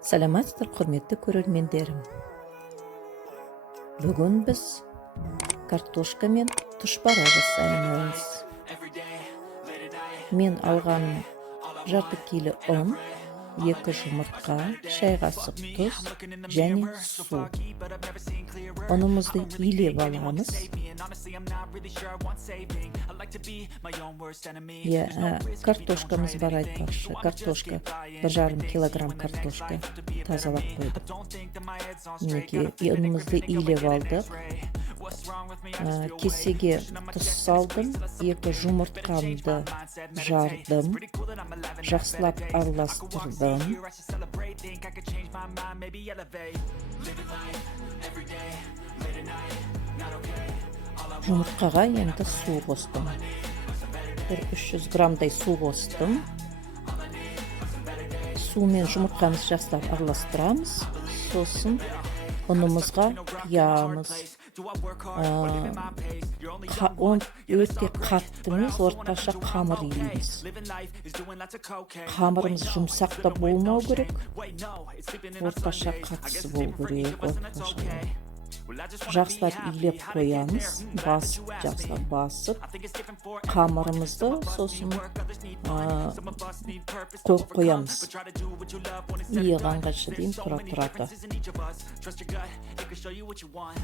Саламатсыздар, құрметті көрермендерім. Бүгін біз картошкамен тұшпара жасаймыз. Мен алған жарты келі ұн, 2 жұмыртқа, шай қасық тұз және су. Ұнымызды илеп аламыз. Картошкамыз бар айтпақшы. Картошка 1,5 килограмм картошка тазалап қойдық. Мінекей, ұнымызды илеп алдық. Кесеге тұз салдым, 2 жұмыртқамды жардым, жақсылап араластырдым. Жұмыртқаға енді су қостым. 300 граммдай су қостым. Су мен жұмыртқамыз жақсылап араластырамыз. Сосын ұнымызға құямыз. Өте қатты емес, орташа қамыр илейміз. Қамырымыз жұмсақ та болмау керек, орташа қатысы болу керек. Жақсылап илеп қоямыз, жақсылап басып, қамырымызды сосын қоямыз. Иығанғашы деймін, тұрады.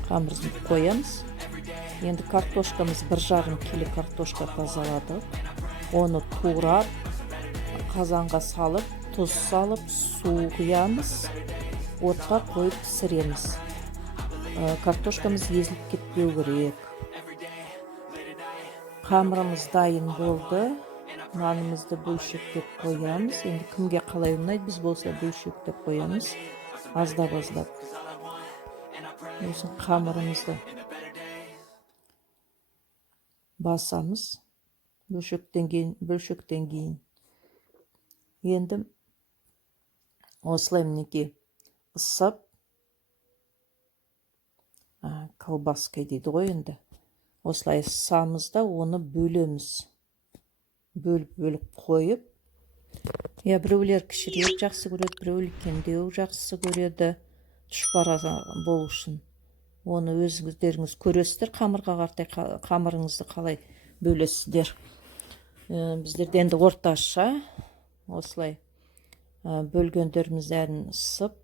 Қамырымызды қоямыз. Енді картошкамыз 1,5 келі картошка тазаладық. Оны турап, қазанға салып, тұз салып, су құямыз. Отқа қойып пісіреміз. Картошкамыз езіліп кетпеу керек. Қамырымыз дайын болды. Нанымызды бөлшектеп қоямыз. Енді кімге қалай ұнайды, біз болса бөлшектеп қоямыз. Аздап. Осы қамырымызды басамыз. Бөлшектен кейін. Енді осылай мінекей ысып, колбаска дейді ғой енді. Осылай ысамыз да оны бөлеміз. Бөліп қойып. Біреулер кішірек жақсы көреді, біреулер үлкендеу жақсы көреді. Тұшпара болу үшін. Оны өздеріңіз көресіздер, қамырға қартай қамырыңызды қалай бөлесіздер. Біздерде енді орташа осылай бөлгендеріміз әрін ысып,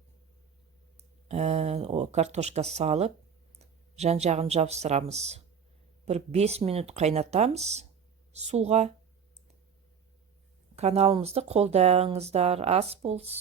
картошка салып, жан-жағын жабыстырамыз. 5 минут қайнатамыз суға. Каналымызды қолдаңыздар, ас болсын.